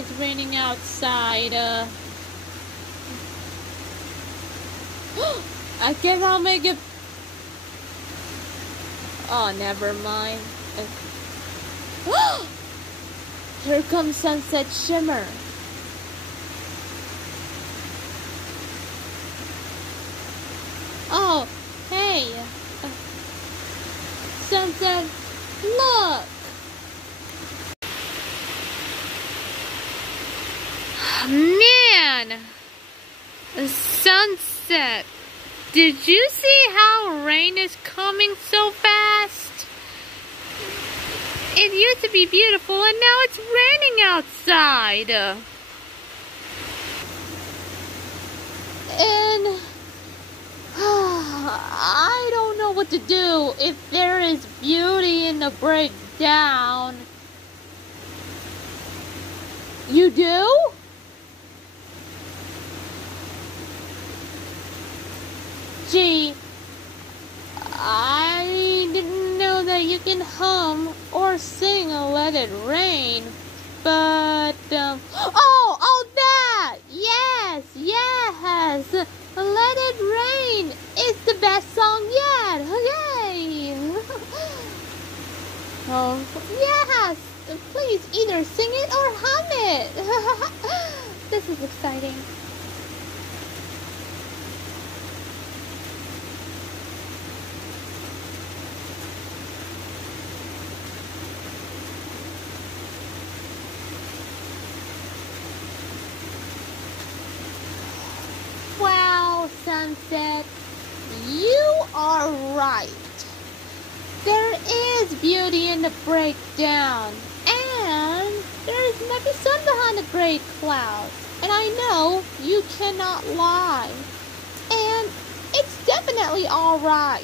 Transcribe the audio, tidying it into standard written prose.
it's raining outside. I guess I'll make it. Oh, never mind. Here comes sunset shimmer. Oh, hey. Sunset, look. Man, a sunset. Did you see how rain is coming so fast? It used to be beautiful and now it's raining outside. And I don't know what to do if there is beauty in the breakdown. You do? Gee, I didn't know that you can hum or sing a Let It Rain, but, oh, that! Yes! Let It Rain is the best song yet! Yay! Oh, yes! Please either sing it or hum it! This is exciting. Wow, Sunset, you are right. There is beauty in the breakdown, and there is maybe sun behind the gray clouds. And I know you cannot lie. And it's definitely all right.